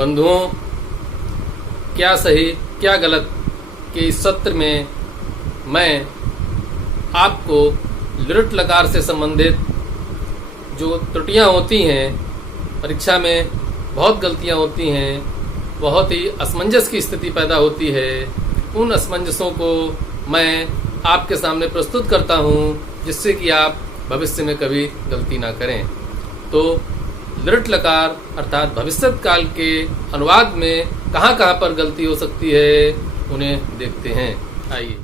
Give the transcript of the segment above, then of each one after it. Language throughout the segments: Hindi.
बंधुओं, क्या सही क्या गलत के इस सत्र में मैं आपको लृट लकार से संबंधित जो त्रुटियां होती हैं, परीक्षा में बहुत गलतियां होती हैं, बहुत ही असमंजस की स्थिति पैदा होती है, उन असमंजसों को मैं आपके सामने प्रस्तुत करता हूं, जिससे कि आप भविष्य में कभी गलती ना करें। तो लृट लकार अर्थात भविष्यत काल के अनुवाद में कहाँ कहाँ पर गलती हो सकती है, उन्हें देखते हैं। आइए,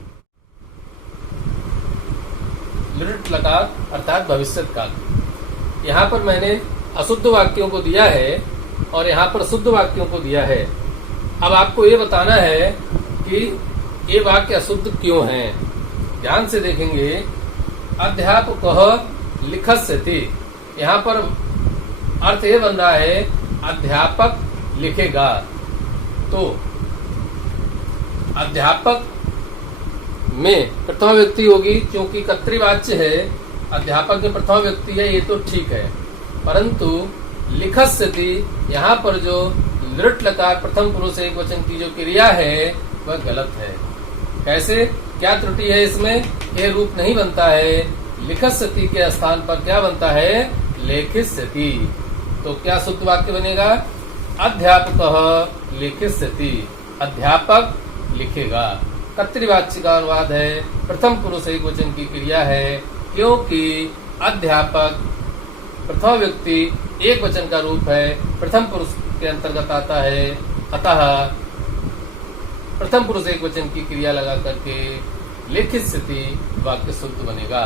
लृट लकार अर्थात भविष्यत काल। यहाँ पर मैंने अशुद्ध वाक्यों को दिया है और यहाँ पर शुद्ध वाक्यों को दिया है। अब आपको ये बताना है कि ये वाक्य अशुद्ध क्यों हैं। ध्यान से देखेंगे। अध्यापकः लिखस्यति, यहाँ पर अर्थ ये बन रहा है अध्यापक लिखेगा। तो अध्यापक में प्रथमा व्यक्ति होगी, क्योंकि कर्तृवाच्य है, अध्यापक में प्रथमा व्यक्ति है, ये तो ठीक है। परंतु लिखस्यति यहाँ पर जो लृट लकार प्रथम पुरुष एक वचन की जो क्रिया है वह गलत है। कैसे, क्या त्रुटि है इसमें? ये रूप नहीं बनता है। लिखस्यति के स्थान पर क्या बनता है? लेखिस्यति। तो क्या शुद्ध वाक्य बनेगा? अध्यापकः लिखिस्यति, अध्यापक लिखेगा। कर्तृवाच्य का अनुवाद है, प्रथम पुरुष एक वचन की क्रिया है, क्योंकि अध्यापक प्रथम व्यक्ति एक वचन का रूप है, प्रथम पुरुष के अंतर्गत आता है। अतः प्रथम पुरुष एक वचन की क्रिया लगा करके लिखिस्यति वाक्य शुद्ध बनेगा।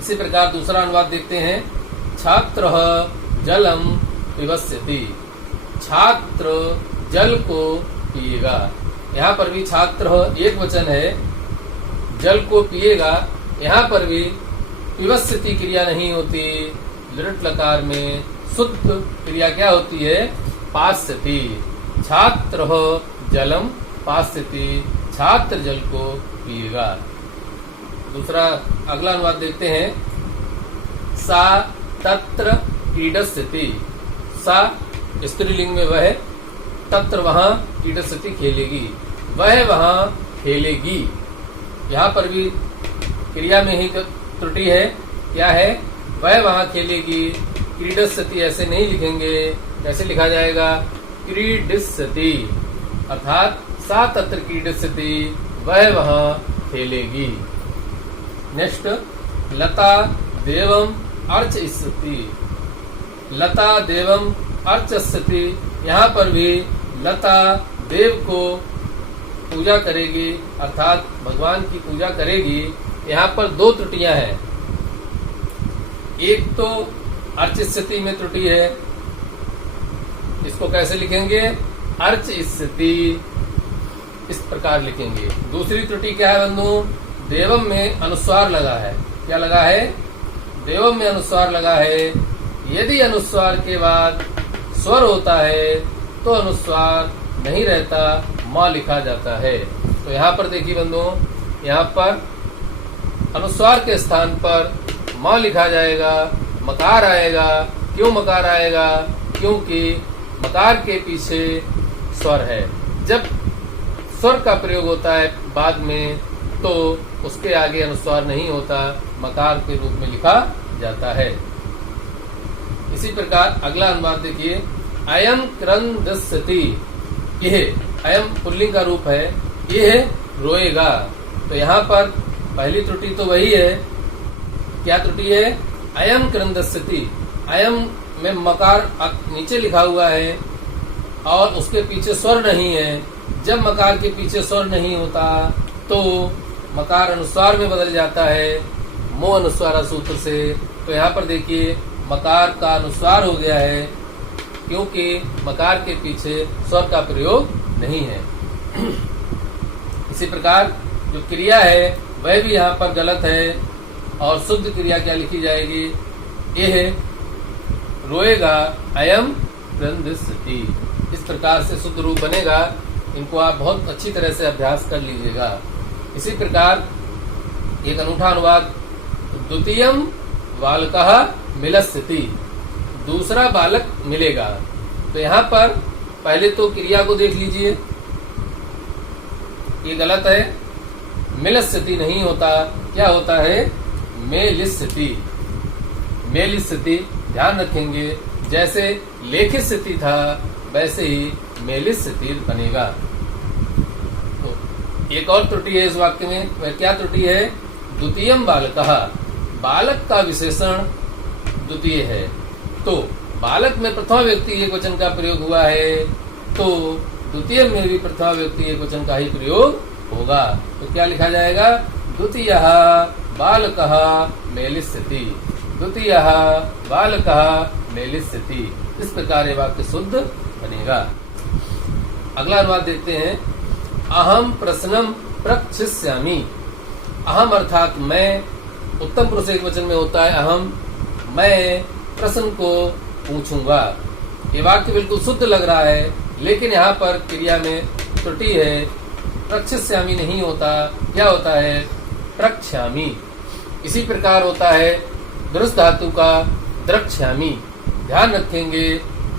इसी प्रकार दूसरा अनुवाद देखते हैं। छात्रः जलम पिबस्यति, छात्र जल को पिएगा। यहाँ पर भी छात्र एक वचन है, जल को पिएगा। यहाँ पर भी पिबस्यति क्रिया नहीं होती। लृट लकार में शुद्ध क्रिया क्या होती है? पास्यति। छात्रः जलम पास्यति, छात्र जल को पिएगा। दूसरा अगला अनुवाद देखते हैं। सा तत्र क्रीडस्यति, सा स्त्रीलिंग में वह, तत्र वहां, क्रीडस्यति खेलेगी, वह वहां खेलेगी। यहाँ पर भी क्रिया में ही त्रुटि है। क्या है? वह वहां खेलेगी। क्रीडस्यति ऐसे नहीं लिखेंगे। कैसे लिखा जाएगा? क्रीडिस्यति, अर्थात सा तत्र क्रीडिस्यति, वह वहां खेलेगी। नेक्स्ट, लता देवम अर्चयिष्यति, लता देवम अर्चयिष्यति। यहाँ पर भी लता देव को पूजा करेगी, अर्थात भगवान की पूजा करेगी। यहाँ पर दो त्रुटियां हैं। एक तो अर्चयिष्यति में त्रुटि है, इसको कैसे लिखेंगे? अर्चयिष्यति, इस प्रकार लिखेंगे। दूसरी त्रुटि क्या है बंधु? देवम में अनुस्वार लगा है। क्या लगा है? देवम में अनुस्वार लगा है। यदि अनुस्वार के बाद स्वर होता है तो अनुस्वार नहीं रहता, मां लिखा जाता है। तो यहाँ पर देखिए बंधुओं, यहाँ पर अनुस्वार के स्थान पर मां लिखा जाएगा, मकार आएगा। क्यों मकार आएगा? क्योंकि मकार के पीछे स्वर है। जब स्वर का प्रयोग होता है बाद में तो उसके आगे अनुस्वार नहीं होता, मकार के रूप में लिखा जाता है। इसी प्रकार अगला अनुवाद देखिए। अयम क्रंदस्यति, यह अयम पुल्लिंग का रूप है, यह रोएगा। तो यहाँ पर पहली त्रुटि तो वही है। क्या त्रुटि है? अयम क्रंदस्यति, अयम में मकार नीचे लिखा हुआ है और उसके पीछे स्वर नहीं है। जब मकार के पीछे स्वर नहीं होता तो मकार अनुस्वार में बदल जाता है, मो अनुस्वार सूत्र से। तो यहाँ पर देखिए मकार का अनुस्वार हो गया है, क्योंकि मकार के पीछे स्वर का प्रयोग नहीं है। इसी प्रकार जो क्रिया है वह भी यहाँ पर गलत है। और शुद्ध क्रिया क्या लिखी जाएगी? यह रोएगा, अयम क्रंदस्यति। इस प्रकार से शुद्ध रूप बनेगा। इनको आप बहुत अच्छी तरह से अभ्यास कर लीजिएगा। इसी प्रकार एक अनूठा अनुवाद। द्वितीयम बालकः मिलस्यति, दूसरा बालक मिलेगा। तो यहाँ पर पहले तो क्रिया को देख लीजिए, ये गलत है। मिलस्थिति नहीं होता, क्या होता है? मेलिस्थिति। मेलिस्थिति ध्यान रखेंगे, जैसे लेखित स्थिति था वैसे ही मेलिस्थिति बनेगा। तो एक और त्रुटि है इस वाक्य में, वह क्या त्रुटि है? द्वितीयम बालकः, बालक का विशेषण द्वितीय है, तो बालक में प्रथमा व्यक्ति एकवचन का प्रयोग हुआ है, तो द्वितीय में भी प्रथमा व्यक्ति एकवचन का ही प्रयोग होगा। तो क्या लिखा जाएगा? द्वितीयः बालकः मेलिस्थिति, द्वितीयः बालकः मेलिस्थिति। इस प्रकार ये वाक्य शुद्ध बनेगा। अगला अनुवाद देखते हैं। अहम प्रश्नम प्रक्षिष्यामि। अहम अर्थात मैं, उत्तम पुरुष एकवचन में होता है अहम, मैं प्रश्न को पूछूंगा। ये वाक्य बिल्कुल शुद्ध लग रहा है, लेकिन यहाँ पर क्रिया में त्रुटि है। प्रक्षिष्यामि नहीं होता, क्या होता है? प्रक्ष्यामि। इसी प्रकार होता है दृष्ट धातु का द्रक्ष्यामि। ध्यान रखेंगे,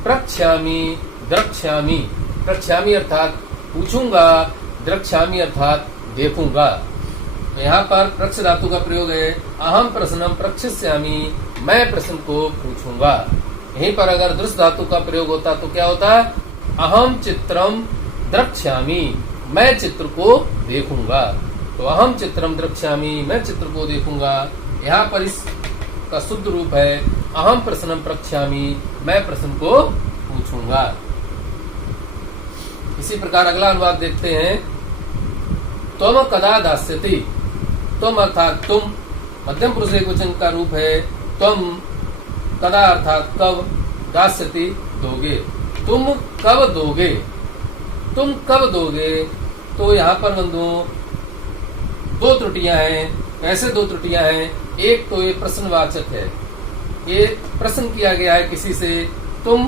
प्रक्ष्यामि, द्रक्ष्यामि। प्रक्ष्यामि अर्थात पूछूंगा, द्रक्ष्यामि अर्थात देखूंगा। तो यहाँ पर प्रक्ष धातु का प्रयोग है। अहम प्रश्नम प्रक्षिष्यामि, मैं प्रश्न को पूछूंगा। यहीं पर अगर दृष्ट धातु का प्रयोग होता तो क्या होता? अहम चित्रम द्रक्ष्यामि, मैं चित्र को देखूंगा। तो अहम चित्रम द्रक्ष्यामि, मैं चित्र को देखूंगा। यहाँ पर इसका शुद्ध रूप है अहम प्रश्नम प्रक्ष्यामि, मैं प्रश्न को पूछूंगा। इसी प्रकार अगला अनुवाद देखते हैं। त्वम कदा दास्यति। त्वम अर्थात तुम, मध्यम पुरुष एकवचन का रूप है। त्वम कदा अर्थात कब, दास्यति दोगे, तुम कब दोगे, तुम कब दोगे। तो यहाँ पर बंधुओं दो त्रुटियां हैं। कैसे दो त्रुटियां हैं? एक तो ये प्रश्नवाचक है, ये प्रश्न किया गया है किसी से, तुम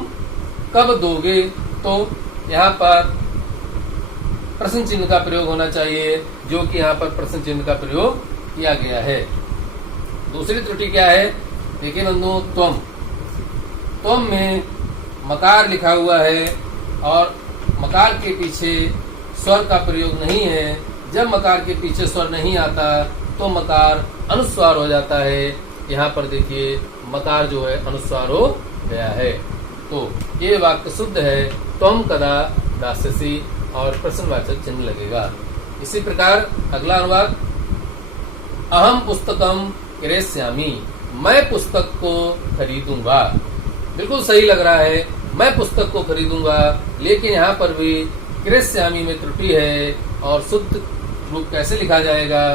कब दोगे, तो यहाँ पर प्रश्न चिन्ह का प्रयोग होना चाहिए, जो कि यहाँ पर प्रश्न चिन्ह का प्रयोग किया गया है। दूसरी त्रुटि क्या है? देखिए बंधुओं, त्वम, त्वम में मकार लिखा हुआ है और मकार के पीछे स्वर का प्रयोग नहीं है। जब मकार के पीछे स्वर नहीं आता तो मकार अनुस्वार हो जाता है। यहाँ पर देखिए मकार जो है अनुस्वार हो गया है। तो ये वाक्य शुद्ध है, त्वम कदा दास्यसि, और प्रश्नवाचक चिन्ह लगेगा। इसी प्रकार अगला अनुवाद। अहम पुस्तकम क्रेष्यामि, मैं पुस्तक को खरीदूंगा। बिल्कुल सही लग रहा है, मैं पुस्तक को खरीदूंगा, लेकिन यहाँ पर भी क्रेष्यामि में त्रुटि है और शुद्ध रूप कैसे लिखा जाएगा?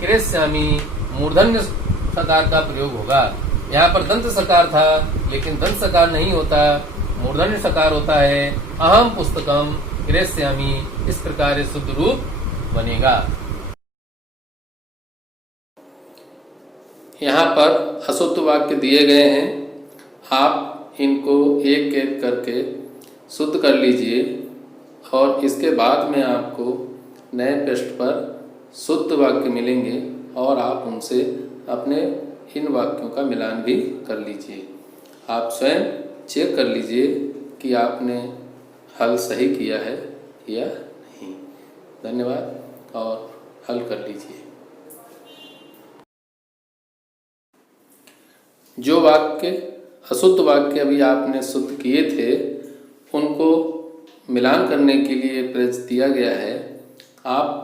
क्रेष्यामि, मूर्धन्य सकार का प्रयोग होगा। यहाँ पर दंत सकार था, लेकिन दंत सकार नहीं होता, मूर्धन्य सकार होता है। अहम पुस्तकम क्रेष्यामि, इस प्रकार शुद्ध रूप बनेगा। यहाँ पर अशुद्ध वाक्य दिए गए हैं, आप इनको एक एक करके शुद्ध कर लीजिए और इसके बाद में आपको नए पृष्ठ पर शुद्ध वाक्य मिलेंगे और आप उनसे अपने इन वाक्यों का मिलान भी कर लीजिए। आप स्वयं चेक कर लीजिए कि आपने हल सही किया है या नहीं। धन्यवाद, और हल कर लीजिए। जो वाक्य अशुद्ध वाक्य अभी आपने शुद्ध किए थे, उनको मिलान करने के लिए पेज दिया गया है। आप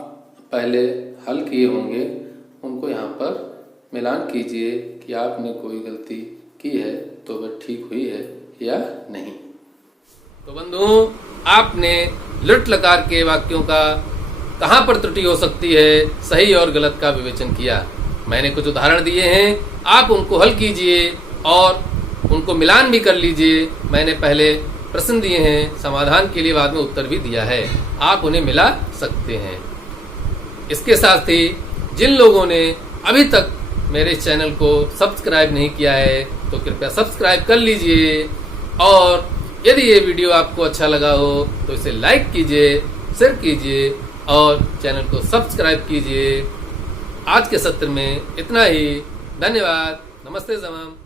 पहले हल किए होंगे, उनको यहाँ पर मिलान कीजिए कि आपने कोई गलती की है तो वह ठीक हुई है या नहीं। तो बंधुओं, आपने लृट लकार के वाक्यों का कहाँ पर त्रुटि हो सकती है, सही और गलत का विवेचन किया। मैंने कुछ उदाहरण दिए हैं, आप उनको हल कीजिए और उनको मिलान भी कर लीजिए। मैंने पहले प्रश्न दिए हैं, समाधान के लिए बाद में उत्तर भी दिया है, आप उन्हें मिला सकते हैं। इसके साथ ही जिन लोगों ने अभी तक मेरे इस चैनल को सब्सक्राइब नहीं किया है तो कृपया सब्सक्राइब कर लीजिए, और यदि ये वीडियो आपको अच्छा लगा हो तो इसे लाइक कीजिए, शेयर कीजिए और चैनल को सब्सक्राइब कीजिए। आज के सत्र में इतना ही। धन्यवाद। नमस्ते जमाम।